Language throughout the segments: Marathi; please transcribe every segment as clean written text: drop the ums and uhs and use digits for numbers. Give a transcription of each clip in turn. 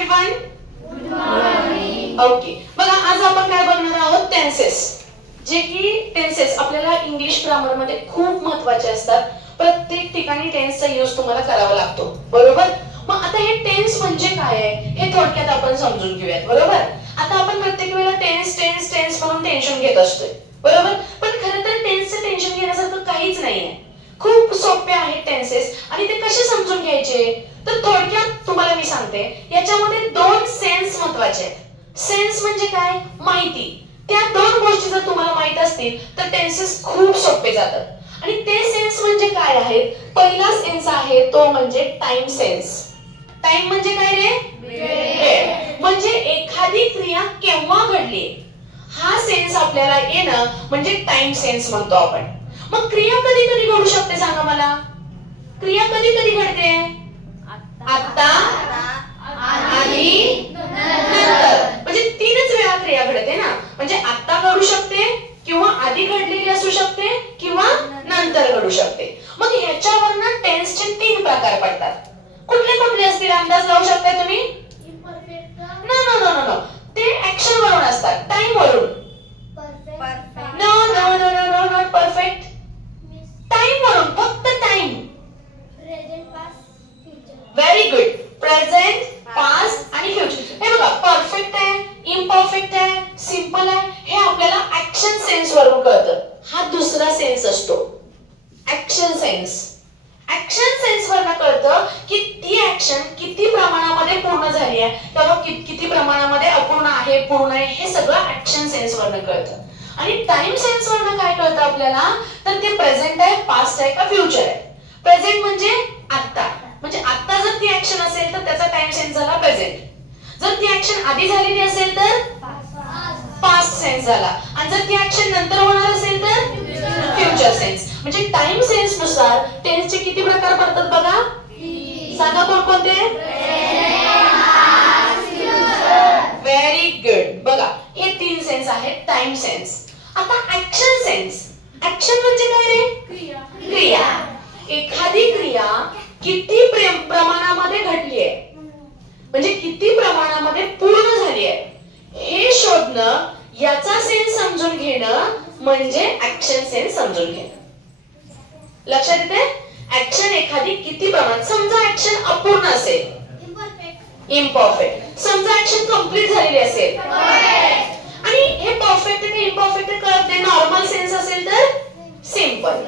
एव्हरीवन. ओके, बघा आज आपण काय बघणार आहोत, टेन्सेस. जे की टेन्सेस आपल्याला इंग्लिश ग्रामर मध्ये खूप महत्त्वाचे असतात. प्रत्येक ठिकाणी टेन्सचा यूज तुम्हाला करावा लागतो, बरोबर. मग आता हे टेन्स म्हणजे काय आहे हे थोडक्यात आपण समजून घेऊयात, बरोबर. आता आपण प्रत्येक वेळेला टेन्स टेन्स टेन्स म्हणून टेन्शन घेत असतोय, बरोबर. पण खरं तर टेन्सचं टेन्शन घेण्यासारखं काहीच नाहीये. खूप सोपे आहेत टेन्सेस. आणि ते कसे समजून घ्यायचे तर थोडक्यात तुम्हाला मी सांगते. याच्यामध्ये दोन सेन्स महत्त्वाचे आहेत. सेन्स म्हणजे काय, माहिती. त्या दोन गोष्टी जर तुम्हाला माहित असतील तर टेन्सेस खूप सोपे जातात. आणि ते सेन्स म्हणजे काय आहेत, पहिला सेन्स आहे तो म्हणजे टाइम सेन्स. टाइम म्हणजे काय रे, वेळ. म्हणजे एखादी क्रिया केव्हा घडली हा सेन्स आपल्याला येणं म्हणजे टाइम सेन्स म्हणतो आपण. मग क्रिया कधी कधी घडू शकते सांगा मला. क्रिया कधी कधी घडते, आता, आधी, नंतर. म्हणजे तीनच वेळा क्रिया घडते ना. म्हणजे आता घडू शकते किंवा आधी घडलेली असू शकते किंवा नंतर घडू शकते. मग ह्याच्यावरनं टेन्सचे तीन प्रकार पडतात. कुठले कुठले असतील अंदाज लावू शकता तुम्ही. नो नो नो नो, ते ऍक्शन वरून असतात, टाइम वरून. No no no no no, not perfect. Time वरून, फक्त time. Very good. Present, past आणि फ्युचर. हे बघा, परफेक्ट आहे, इम्परफेक्ट आहे, सिंपल आहे, हे आपल्याला ऍक्शन सेन्स वरून कळतं. हा दुसरा सेन्स असतो, ऍक्शन सेन्स. ऍक्शन सेन्स वरून कळतं की ती ऍक्शन किती प्रमाणामध्ये पूर्ण झाली आहे किंवा किती प्रमाणामध्ये अपूर्ण आहे, पूर्ण आहे, हे सगळं ऍक्शन सेन्स वरून कळतं. आणि टाइम सेन्स वरून काय कळतं आपल्याला तर ते प्रेझेंट आहे, पास्ट आहे का फ्युचर आहे. प्रेझेंट म्हणजे आता, म्हणजे आता जर ती ऍक्शन असेल तर त्याचा टाइम सेन्स झाला प्रेझेंट. जर ती ऍक्शन आधी झालेली असेल तर पास्ट सेन्स झाला. आणि जर ती ऍक्शन नंतर होणार असेल तर फ्युचर सेन्स. म्हणजे टाइम सेन्स नुसार टेन्सचे किती प्रकार पडतात बघा, सांगा कोणकोणते. Very good. बघा हे तीन सेन्स आहेत टाइम सेन्स. आता ऍक्शन सेन्स. ऍक्शन म्हणजे काय रे, क्रिया. एखादी क्रिया किती प्रमाणामध्ये घडली आहे म्हणजे किती प्रमाणामध्ये पूर्ण झाली आहे हे शोधणं, याचा सेन्स समजून घेणं म्हणजे ऍक्शन सेन्स समजून घेणं. लक्षात येते. ऍक्शन एखादी किती प्रमाणात, समजा ऍक्शन अपूर्ण असेल, इम्परफेक्ट. समजा ऍक्शन कंप्लीट झालेली असेल आणि हे परफेक्ट आहे इम्परफेक्ट कळत नाही, नॉर्मल सेन्स असेल तर सिंपल.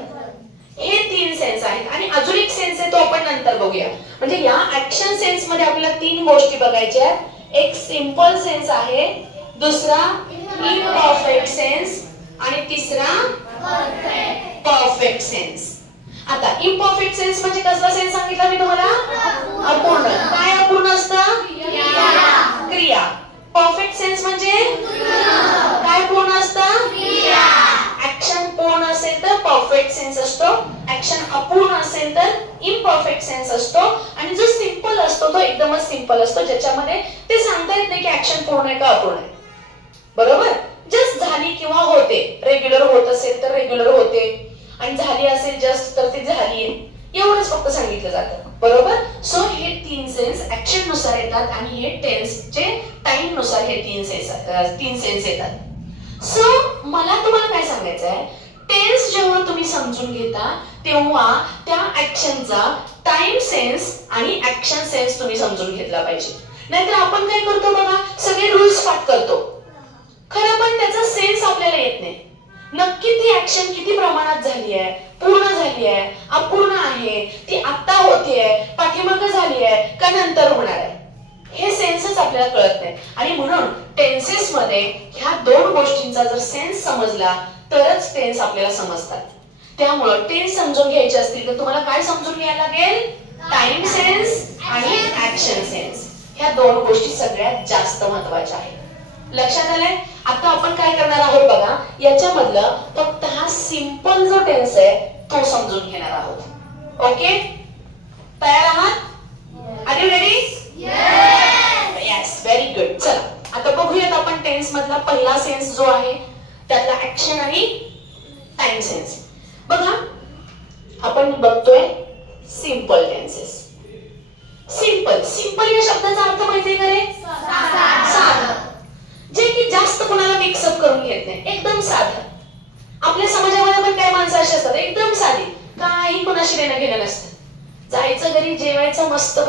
हे तीन सेन्स आहेत. आणि अजून एक सेन्स आहे तो आपण नंतर बघूया. म्हणजे या ऍक्शन सेन्स मध्ये आपल्याला तीन गोष्टी बघायच्या आहेत. एक सिंपल सेन्स आहे, दुसरा इम्परफेक्ट सेन्स आणि तिसरा परफेक्ट सेन्स. आता इम्परफेक्ट सेन्स म्हणजे कसला सेन्स सांगितला मी तुम्हाला, अपूर्ण. काय अपूर्ण असतं, क्रिया. परफेक्ट सेन्स म्हणजे काय पूर्ण असतं, ऍक्शन पूर्ण असेल तर परफेक्ट सेन्स असतो, ऍक्शन अपूर्ण असेल तर इम्परफेक्ट सेन्स असतो. आणि जो सिंपल असतो तो एकदमच सिंपल असतो, ज्याच्यामध्ये ते सांगता येत नाही की ऍक्शन पूर्ण आहे का अपूर्ण आहे, बरोबर. जस्ट झाली किंवा होते, रेग्युलर होत असेल तर रेग्युलर होते आणि झाली असेल जस्ट तर ती झाली, एवढंच फक्त सांगितलं जातं, बरोबर. सो हे तीन सेन्स ऍक्शन नुसार येतात आणि हे टेन्सचे टाइम नुसार हे तीन सेन्स येतात. सो मला तुम्हाला काय सांगायचं आहे, टेन्स जेव्हा तुम्ही समजून घेता तेव्हा त्या ऍक्शनचा टाइम सेन्स आणि ऍक्शन सेन्स तुम्ही समजून घेतला पाहिजे. नाहीतर आपण काय करतो बघा, सगळे रूल्स पाठ करतो, खरं पण त्याचा सेन्स आपल्याला येत नाही. नक्की ती ऍक्शन किती प्रमाणात झाली आहे, पूर्ण झाली आहे, अपूर्ण आहे, ती आता होतीये, पाठीमागे झाली आहे का नंतर होणार आहे, हे सेन्सच आपल्याला कळत नाही. आणि म्हणून टेन्सेस मध्ये ह्या दोन गोष्टींचा जर सेन्स समजला तरच टेन्स आपल्याला समजतात. त्यामुळे टेन्स समजून घ्यायचे असतील तर तुम्हाला काय समजून घ्यायला लागेल, टाइम सेन्स आणि ऍक्शन सेन्स. ह्या दोन गोष्टी सगळ्यात जास्त महत्त्वाच्या आहेत. लक्षात आलंय. आता आपण काय करणार आहोत बघा, याच्यामधलं फक्त हा सिंपल जो टेन्स आहे तो समजून घेणार आहोत. ओके, तयार आहात? Are you ready? Yes, very good. चला आता बघूयात आपण टेन्स मधला पहिला सेन्स जो आहे त्यातला ऍक्शन आणि टाइम सेन्स. बघा आपण बघतोय सिंपल टेन्सेस. सिंपल, सिंपल या शब्दाचा अर्थ माहिती आहे का रे?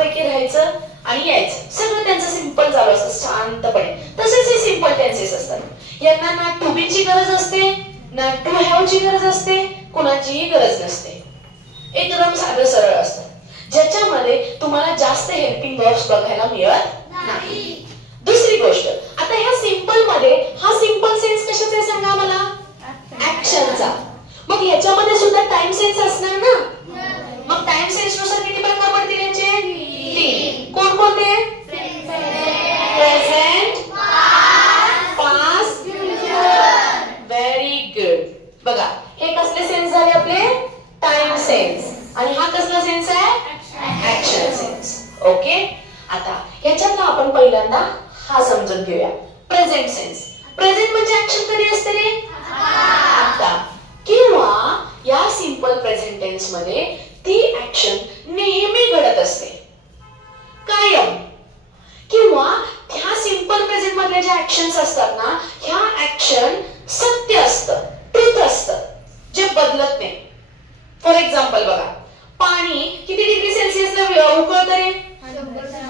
मस्तपैकी राहायचं आणि यायचं, सगळं त्यांचं सिंपल चालू असतं शांतपणे. तसेच हे सिंपल टेन्सेस असतात. यांना ना टू बी ची गरज असते, ना टू हॅव ची गरज असते, कोणाचीही गरज नसते. एकदम साधं सरळ असतं, ज्याच्यामध्ये तुम्हाला जास्त हेल्पिंग वर्ब्स बघायला मिळत नाही. दुसरी गोष्ट, आता ह्या सिंपल मध्ये हा सिंपल सेन्स कशाचा आहे सांगा मला? ऍक्शनचा. मग ह्याच्यामध्ये सुद्धा टाइम सेन्स असणार ना? मग टाइम सेन्स नुसार किती प्रकार पडतील याचे? 3. कोणकोणते? Present, past, very good. बघा हे कसले सेन्स झाले आपले? Time sense. आणि हा कसला सेन्स आहे? Action sense. ओके, आता याच्यातला आपण पहिल्यांदा हा समजून घेऊया, प्रेझेंट सेन्स. प्रेझेंट म्हणजे ऍक्शन कधी असते रे? आता. किंवा या सिंपल प्रेझेंट टेन्स मध्ये ती ऍक्शन नेहमी घडत असते, कायम. किंवा ह्या सिंपल प्रेझेंट मधले जे ऍक्शन्स असतात ना, ह्या ऍक्शन सत्य असतं, ट्रूथ असतं, जे बदलत नाही. फॉर एक्झाम्पल बघा, पाणी किती डिग्री सेल्सिअसला उकळतं रे?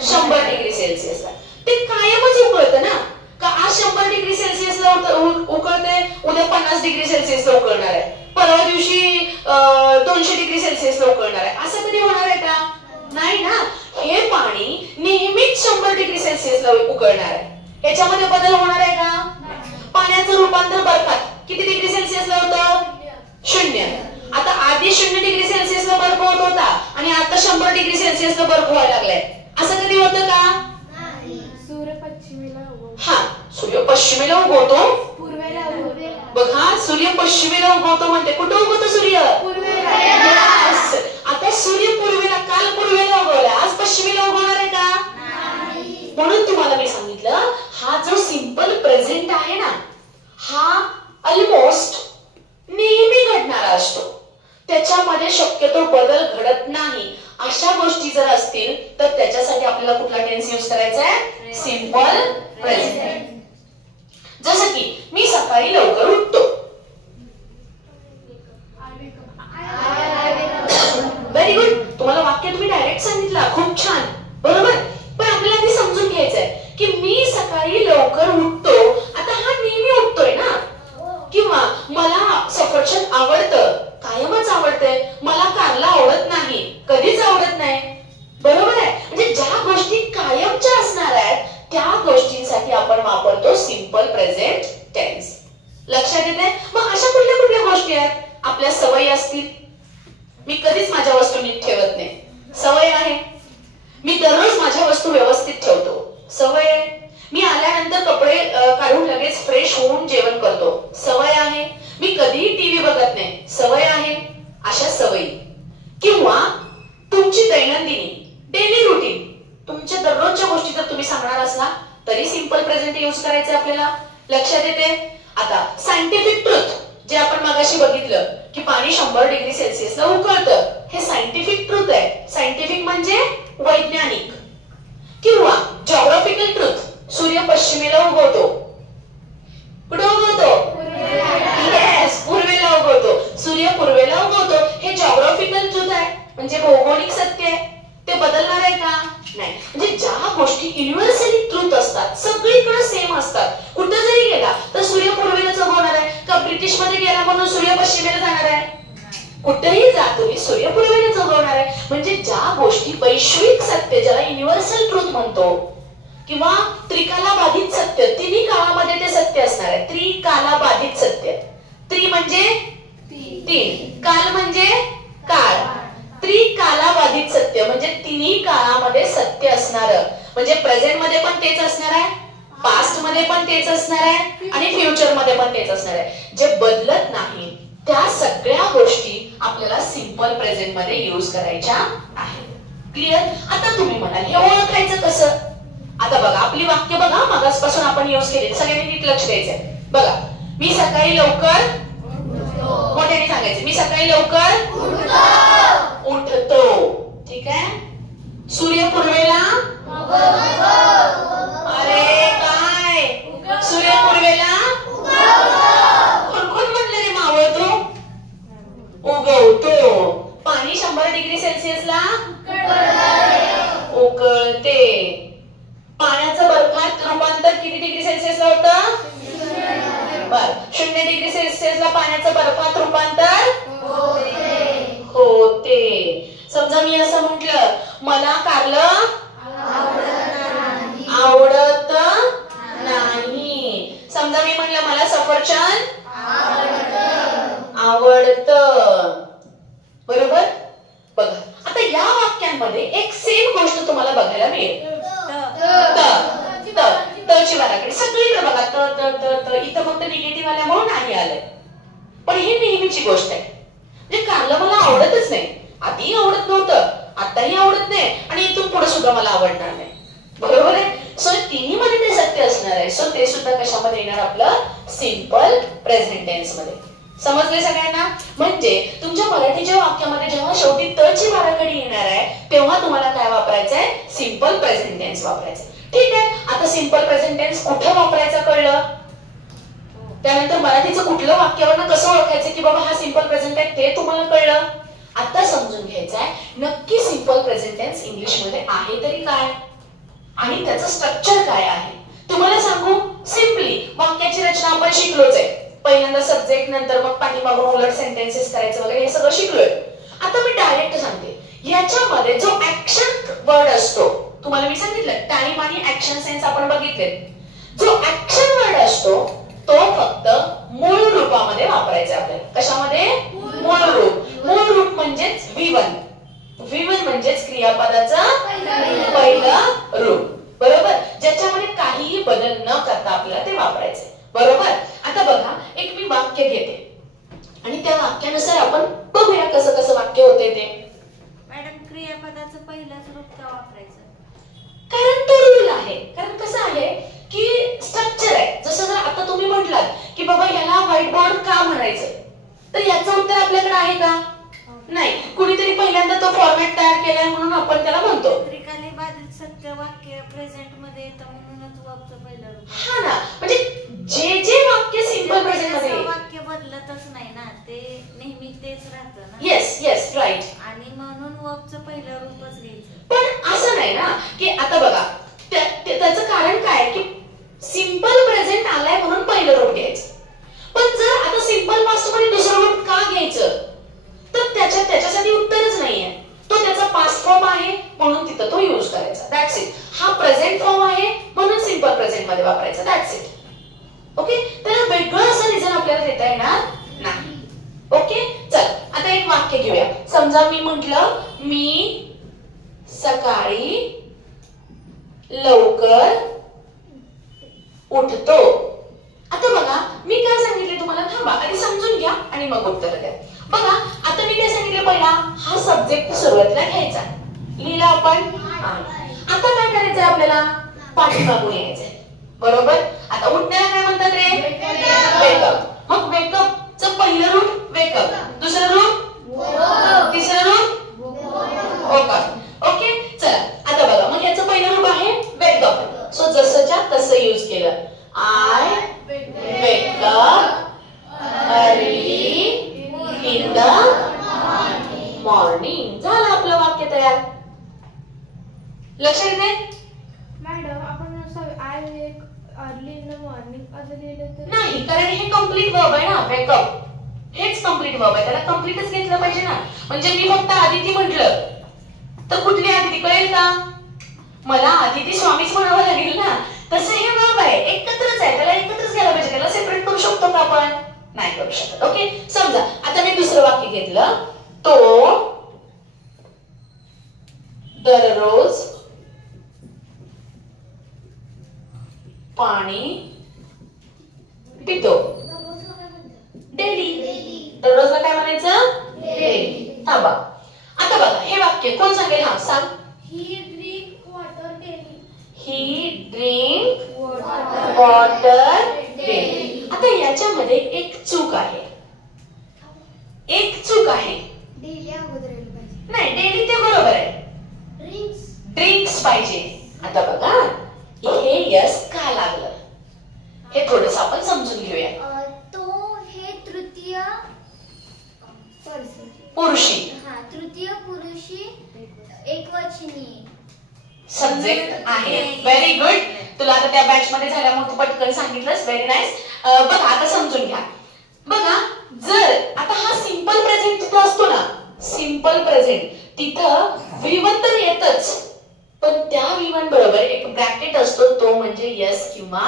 100 डिग्री सेल्सिअसला. ते कायमच उकळतं ना? का आज 100 डिग्री सेल्सिअसला उकळते, उद्या 50 डिग्री सेल्सिअसला उकळणार आहे, परवा दिवशी 200 डिग्री सेल्सिअसला उकळणार आहे, असं कधी होणार आहे का? नाही ना. हे पाणी नेहमीच 100 डिग्री सेल्सिअसला उकळणार आहे, याच्यामध्ये बदल होणार आहे का? पाण्याचं रूपांतर बर्फात किती डिग्री सेल्सिअसला होतं? 0. आता आधी 0 डिग्री सेल्सिअसला बर्फ होत होता आणि आता 100 डिग्री सेल्सिअसला बर्फ व्हायला लागलाय, असं कधी होतं का? हा, सूर्य पश्चिमेला उगवतो, बघा सूर्य पश्चिमेला उगवतो म्हणते. कुठे उगवतो सूर्य? आता सूर्य पूर्वेला, काल पूर्वेला उगवला, आज पश्चिमेला उगवणार आहे का? म्हणून तुम्हाला मी सांगितलं, हा जो सिंपल प्रेझेंट आहे ना, हा ऑलमोस्ट नेहमी घडणारा असतो, त्याच्यामध्ये शक्यतो बदल घडत नाही. अशा गोष्टी जर असतील तर त्याच्यासाठी आपल्याला कुठला टेन्स यूज करायचा आहे? Simple present. जसं की मी सकाळी लवकर उठतो. Very good. तुम्हाला वाक्य तुम्ही डायरेक्ट सांगितलं, खूप छान, बरोबर. पण आपल्याला ते समजून घ्यायचंय की मी सकाळी लवकर उठतो, आता हा नेहमी उठतोय ना. किंवा मला सफरचंद आवडतं, कायमच आवडते, मला कारला आवडत नाही, कधीच आवडत नाही, बरोबर आहे. म्हणजे ज्या गोष्टी कायमच्या असणार आहेत त्या गोष्टींसाठी आपण वापरतो सिंपल प्रेझेंट टेन्स. लक्षात येते? मग अशा कुठल्या कुठल्या गोष्टी आहेत? आपल्या सवयी असतील. मी कधीच माझ्या वस्तू नीट ठेवत नाही, सवय आहे. मी दररोज माझ्या वस्तू व्यवस्थित ठेवतो, सवय आहे. मी आल्यानंतर कपडे काढून लगेच फ्रेश होऊन जेवण करतो, सवय आहे. मी कधीही टीव्ही बघत नाही, सवय आहे. अशा सवयी. किंवा तुमची दैनंदिनी डेली रुटीन, तुमच्या दररोजच्या गोष्टी जर तुम्ही सांगणार असला तरी सिंपल प्रेझेंट यूज करायचे आपल्याला. लक्षात येते? आता सायंटिफिक ट्रूथ, जे आपण मगाशी बघितलं की पाणी 100 डिग्री सेल्सिअसला उकळतं, हे सायंटिफिक ट्रूथ आहे. सायंटिफिक म्हणजे वैज्ञानिक. किंवा जॉग्राफिकल ट्रूथ, सूर्य पश्चिमेला उगवतो. कुठे उगवतो? येस, पूर्वेला उगवतो. सूर्य पूर्वेला उगवतो, हे जॉग्राफिकल ट्रूथ आहे, म्हणजे भौगोलिक सत्य आहे. ते बदलणार आहे का? नाही. म्हणजे ज्या गोष्टी युनिव्हर्सली ट्रूथ असतात, सगळीकडे सेम असतात, कुठे जरी गेला तर सूर्य पूर्वेलाच उगवणार आहे का? ब्रिटिश मध्ये गेला म्हणून सूर्य पश्चिमेला जाणार आहे? कुठेही जा तुम्ही, सूर्य पूर्वेलाच उगवणार आहे. म्हणजे ज्या गोष्टी वैश्विक सत्य, ज्याला युनिव्हर्सल ट्रूथ म्हणतो, किंवा त्रिकालाबाधित सत्य, तिन्ही काळामध्ये ते सत्य असणार आहे. त्रिकालाबाधित सत्य, त्रि म्हणजे 3, काल म्हणजे काळ, त्रिकालाबाधित सत्य म्हणजे तिन्ही काळामध्ये सत्य असणार. म्हणजे प्रेझेंट मध्ये पण तेच असणार आहे, पास्ट मध्ये पण तेच असणार आहे आणि फ्युचर मध्ये पण तेच असणार आहे. जे बदलत नाही त्या सगळ्या गोष्टी आपल्याला सिंपल प्रेझेंट मध्ये यूज करायच्या आहेत. क्लिअर? आता तुम्ही म्हणाल हे ओळखायचं कसं? आता बघा आपली वाक्य बघा, मगासपासून आपण यूज केले, सगळ्यांनी नीट लक्ष द्यायचंय. बघा, मी सकाळी लवकर, मोठ्याने सांगायचं, मी सकाळी लवकर उठतो. ठीक आहे. सूर्य पूर्वेला, अरे काय, सूर्य पूर्वेला कोण म्हणलं रे मावळतो? उगवतो. पाणी 100 डिग्री सेल्सिअसला पाण्याचं बर्फात रूपांतर किती डिग्री सेल्सिअसला होतं? बर, 0 डिग्री सेल्सिअसला पाण्याचं बर्फात रूपांतर होते. समजा मी असं म्हटलं, मला कारलं आवडत नाही. समजा मी म्हटलं, मला सफरचंद आवडत. बरोबर. बघा आता या वाक्यांमध्ये एक सेम गोष्ट तुम्हाला बघायला मिळेल. ची बाराकडे सगळीकडे बघा त इथं फक्त निगेटिव्ह आल्यामुळे नाही आलंय, पण ही नेहमीची गोष्ट आहे. म्हणजे कारलं मला आवडतच नाही, आधी आवडत नव्हतं, आताही आवडत नाही आणि इथून पुढे सुद्धा मला आवडणार नाही. बरोबर आहे. सो तिन्ही मध्ये ते सत्य असणार आहे. सो ते सुद्धा कशामध्ये येणार? आपलं सिंपल प्रेझेंट टेन्स मध्ये. समजले सगळ्यांना? म्हणजे तुमच्या मराठीच्या वाक्यामध्ये जेव्हा शेवटी त ची बाराखडी येणार आहे तेव्हा तुम्हाला काय वापरायचंय? सिंपल प्रेझेंट टेन्स वापरायचं. ठीक आहे. आता सिंपल प्रेझेंट टेन्स कुठे वापरायचं कळलं, त्यानंतर मराठीचं कुठलं वाक्यावरनं कसं ओळखायचं की बाबा हा सिंपल प्रेझेंट टेन्स ते तुम्हाला कळलं. आता समजून घ्यायचं आहे नक्की सिंपल प्रेझेंट टेन्स इंग्लिश मध्ये आहे तरी काय आणि त्याचं स्ट्रक्चर काय आहे. तुम्हाला सांगू, सिंपली वाक्याची रचना आपण शिकलोच आहे. पहिल्यांदा सब्जेक्ट, नंतर मग पाठीमागून उलट सेंटेन्सेस करायचं वगैरे हे सगळं शिकलोय. आता मी डायरेक्ट सांगते, याच्यामध्ये जो ऍक्शन वर्ड असतो, तुम्हाला मी सांगितलं टाइम आणि ऍक्शन सेन्स आपण बघितले. जो ऍक्शन वर्ड असतो तो फक्त मूळ रूपामध्ये वापरायचा आपल्याला. कशामध्ये? मूळ रूप. मूळ रूप म्हणजेच V1. V1 म्हणजेच क्रियापदाचं पहिलं रूप. बरोबर. ज्याच्यामध्ये काहीही बदल न करता आपल्याला ते वापरायचे. बरोबर. आता बघा, एक मी वाक्य घेते आणि त्या वाक्यानुसार आपण बघूया कसं कसं वाक्य होते ते. मॅडम, क्रियापदाचं पहिलंच रूप का वापरायचं? कारण तो रूल आहे. कारण कसं आहे की स्ट्रक्चर आहे. जसं जर आता तुम्ही म्हटलात की बाबा याला व्हाईट बोर्ड का म्हणायचं, तर याचं उत्तर आपल्याकडे आहे का? नाही. कुणीतरी पहिल्यांदा तो फॉर्मॅट तयार केलाय म्हणून आपण त्याला म्हणतो. त्रिकाली बाधित सत्य वाक्य प्रेझेंट मध्ये येतं म्हणूनच वर्बचं पहिलं रूप. हा ना, म्हणजे जे वाक्य सिंपल प्रेझेंट मध्ये वाक्य बदलतच नाही ना, ते नेहमी तेच राहतं ना. Yes yes right. आणि म्हणून वर्बचं पहिलं रूपच घ्यायचं. पण असं नाही ना की आता बघा त्याचं कारण काय की सिंपल प्रेझेंट आलाय म्हणून पहिलं रूप घ्यायचं. पण जर आता सिंपल पास्ट मध्ये दुसरं रूप का घ्यायचं, तर त्याच्यासाठी उत्तरच नाहीये. तो त्याचा पास्ट फॉर्म आहे म्हणून तिथं तो यूज करायचा. That's it. हा प्रेझेंट फॉर्म आहे म्हणून सिंपल प्रेझेंट मध्ये वापरायचा. That's it. ओके. त्याला वेगळं असं रिझन आपल्याला देता येणार नाही. ओके. चल आता एक वाक्य घेऊया. समजा मी म्हटलं, मी सकाळी लवकर उठतो. आता बघा मी काय सांगितले तुम्हाला, थांबा आधी समजून घ्या आणि मग उत्तर द्या. बघा आता मी काय सांगितले, पहिला हा सब्जेक्ट सुरुवातीला घ्यायचा, लिहिला आपण. आता काय करायचंय आपल्याला? पाठीमागून यायचंय. बरोबर. आता उठण्याला काय म्हणतात रे? वेकअप. मग वेकअपचं पहिलं रूप वेकअप, दुसरं रूप, तिसरं रूप वोकअप. ओके. चला आता बघा, मग याचं पहिलं रूप आहे वेकअप. सो जसंच्या तसं यूज केलं. I wake up early in the morning. झालं आपलं वाक्य तयार. लक्षात येते? मॅडम, आपण I wake early in the morning असं लिहिलं तर नाही, कारण हे कंप्लीट वर्ब आहे ना. वेकअप हेच कंप्लीट वर्ब आहे, त्याला कंप्लीटच घेतलं पाहिजे ना. म्हणजे मी फक्त आदिती म्हटलं तर कुठली आदिती कळेल का? मला आदिती स्वामीच म्हणावं लागेल ना. तसं हे वर्ब आहे, एकत्रच आहे, त्याला एकत्रच घ्यायला पाहिजे. त्याला सेपरेट करू शकतो का आपण? नाही करू शकत. ओके. समजा आता मी दुसरं वाक्य घेतलं, तो दररोज पाणी पितो. डेली. दररोजला काय म्हणायचं? डेली. थांबा. आता बघा हे वाक्य कोण सांगेल? हा सांग. ही ड्रिंक वॉटर डेली. ही ड्रिंक वॉटर डेली. आता याच्यामध्ये एक चूक आहे. एक चूक आहे. डेली अगोदर यायला पाहिजे. नाही, डेली ते बरोबर आहे. ड्रिंक्स पाहिजे. आता बघा हे यस का लागलं हे थोडंसं आपण समजून घेऊया. तो हे तृतीय पुरुषी. तृतीय पुरुषी एकवचनी सब्जेक्ट आहे. Very good. तुला आता त्या बॅच मध्ये झाल्यामुळे तू पटकन सांगितलंस. Very nice. बघा आता समजून घ्या. बघा जर आता हा सिंपल प्रेझेंट तिथं असतो ना, सिंपल प्रेझेंट तिथं V1 तर येतच, पण त्या V1 बरोबर एक ब्रॅकेट असतो, तो म्हणजे यस किंवा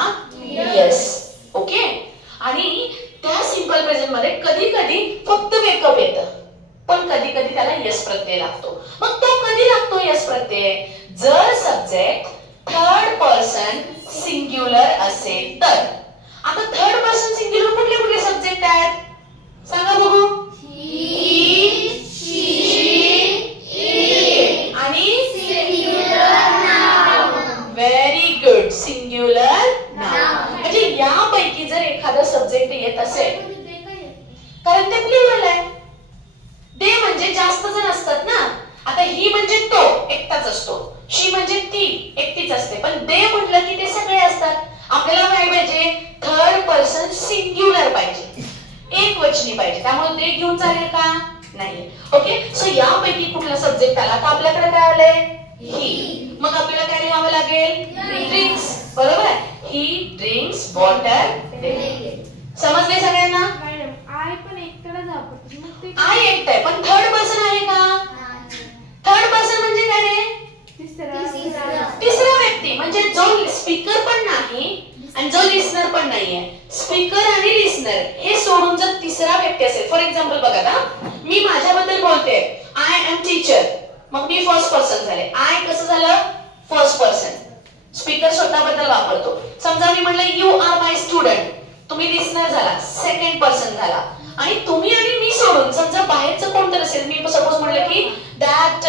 यस. ओके. आणि त्या सिंपल प्रेझेंट मध्ये कधी कधी फक्त वेकअप येतं, पण कधी कधी त्याला यस प्रत्यय लागतो. मग तो कधी लागतो यस प्रत्यय? जर सब्जेक्ट थर्ड पर्सन सिंग्युलर असेल तर. आता थर्ड पर्सन सिंग्युलर कुठले कुठले सब्जेक्ट आहेत सांगा बघू. ही, शी, इट आणि singular noun. Very good. Singular noun. म्हणजे यापैकी जर एखादा सब्जेक्ट येत असेल, कारण ते प्लुरल आहे. दे म्हणजे जास्त जण असतात ना. आता ही म्हणजे तो एकटाच असतो, शी म्हणजे ती एकटीच असते, पण दे म्हटलं की ते सगळे असतात. आपल्याला काय पाहिजे? थर्ड पर्सन सिंग्युलर पाहिजे, एक वचनी पाहिजे. त्यामुळे दे घेऊन चालेल का? नाही. ओके. सो यापैकी कुठला सब्जेक्ट आला तर आपल्याकडे काय आलंय? ही. मग आपल्याला काय लिहावं लागेल? ड्रिंक्स. बरोबर आहे. ही ड्रिंक्स वॉटर. समजले सगळ्यांना? मॅडम आय पण एकट्यालाच वापरतो. मग ते आय एकटा आहे, पण थर्ड पर्सन आहे का? थर्ड पर्सन म्हणजे काय रे? तिसरा व्यक्ती. म्हणजे जो स्पीकर पण नाही आणि जो लिसनर पण नाहीये. स्पीकर आणि लिसनर हे सोडून जर तिसरा व्यक्ती असेल, फॉर एक्झाम्पल बघा ना, मी माझ्याबद्दल बोलते, आय एम टीचर, मग मी फर्स्ट पर्सन झाले. आय कसं झालं? First person. स्पीकर स्वतःबद्दल वापरतो. समजा मी म्हणलं यू आर माय स्टुडंट, तुम्ही लिसनर झाला, सेकंड पर्सन झाला. आणि तुम्ही आणि मी सोडून समजा बाहेरचं कोणतं असेल, मी सपोज म्हणलं की that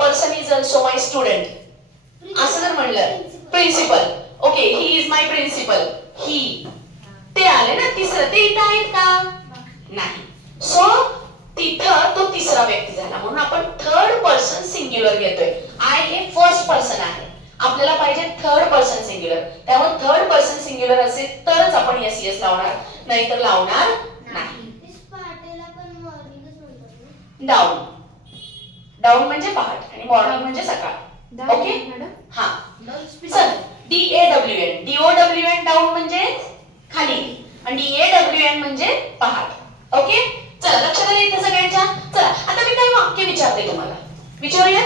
person is also my student, असं जर म्हणलं, principal, okay he is my principal, he, ते आले ना तिसरं. ते इथं आहेत का? नाही. सो तिथं तो तिसरा व्यक्ती झाला, म्हणून आपण थर्ड पर्सन सिंग्युलर घेतोय. आय हे फर्स्ट पर्सन आहे, आपल्याला पाहिजे थर्ड पर्सन सिंग्युलर. त्यामुळे थर्ड पर्सन सिंग्युलर असेल तरच आपण यस यस लावणार, नाहीतर लावणार नाही. डाऊन. डाऊन म्हणजे पहाट आणि मॉर्निंग म्हणजे सकाळ. ओके. हा. चल DAWN. DOWN डाऊन म्हणजे खाली आणि DAWN म्हणजे पहाट. ओके. चला लक्षात आलं इथे सगळ्यांच्या? चला आता मी काही वाक्य विचारते तुम्हाला, विचारूया?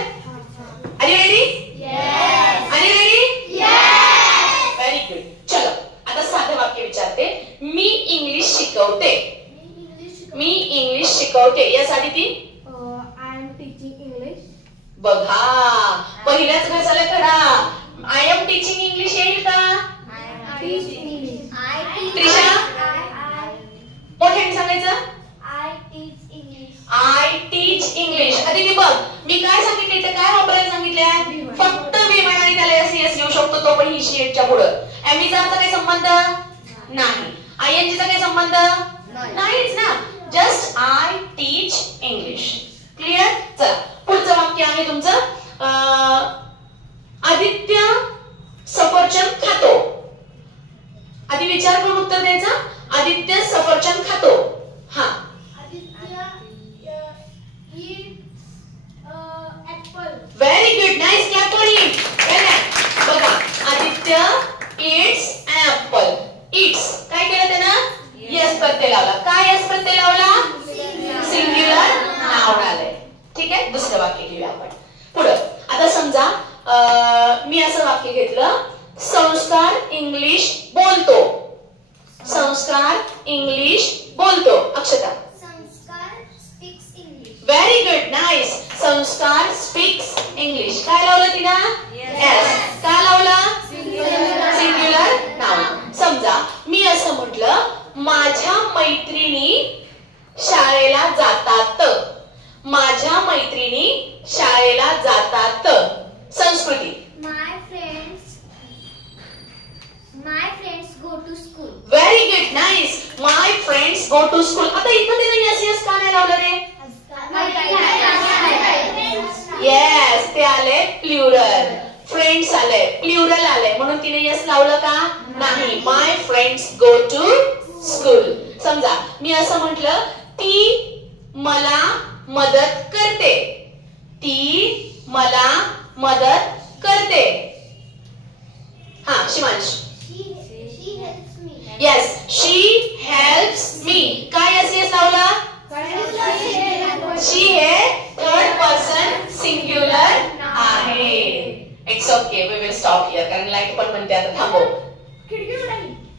Are you ready? Yes. Are you ready? Yes. Very good. चलो आता साधं वाक्य विचारते. मी इंग्लिश शिकवते. मी इंग्लिश शिकवते. यासाठी ती आय एम टीचिंग इंग्लिश. बघा पहिल्याच घासाला खडा. आय एम टीचिंग इंग्लिश येईल का? त्रिशा मोठ्याने सांगायचं. I teach English. आधी ती बघ मी काय सांगितलं इथे, काय वापरायला सांगितलंय? फक्त V1 आणि त्याला यस यस लिहू शकतो, तो पण ही शीटच्या पुढं. एमईचा काही संबंध नाही, ING चा काही संबंध नाहीच ना. Just I teach English. Clear? चला पुढचं वाक्य आहे तुमचं. आदित्य सफरचंद खातो. आधी विचार करून उत्तर द्यायचं. आदित्य सफरचंद खातो. हा. Very good. Nice. Clap for him. बघा Aditya it's an apple. It's काय केलं त्यानं? यस प्रत्यय लावला. काय यस प्रत्यय लावला? सिंग्युलर नाउन आलंय. ठीक आहे. दुसरं वाक्य घेऊया आपण पुढं. आता समजा मी असं वाक्य घेतलं, संस्कार इंग्लिश बोलतो. संस्कार इंग्लिश बोलतो. Akshata. Very good. Nice. Sanskar speaks English. काय लावलं तिनं? यस. काय लावलं? Singular noun. समजा मी असं म्हटलं, माझ्या मैत्रिणी शाळेला जातात. माझ्या मैत्रिणी शाळेला जातात. संस्कृती. My friends go to school. Very good. Nice. My friends go to school. आता इथं तिने यस यस का नाही लावलं रे? येस ते आले प्लुरल. फ्रेंड्स आले प्लुरल आले, म्हणून तिने यस लावलं का? नाही. माय फ्रेंड्स गो टू स्कूल. समजा मी असं म्हटलं, ती मला मदत करते. ती मला मदत करते. हा Shivansh. Yes, she helps me. काय यस यस लावला? शी हे थर्ड पर्सन सिंग्युलर आहे. It's okay, we will stop here कारण लाईट पण म्हणते आता थांबव.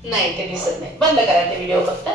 नाही ते दिसत नाही, बंद करा ते व्हिडिओ फक्त.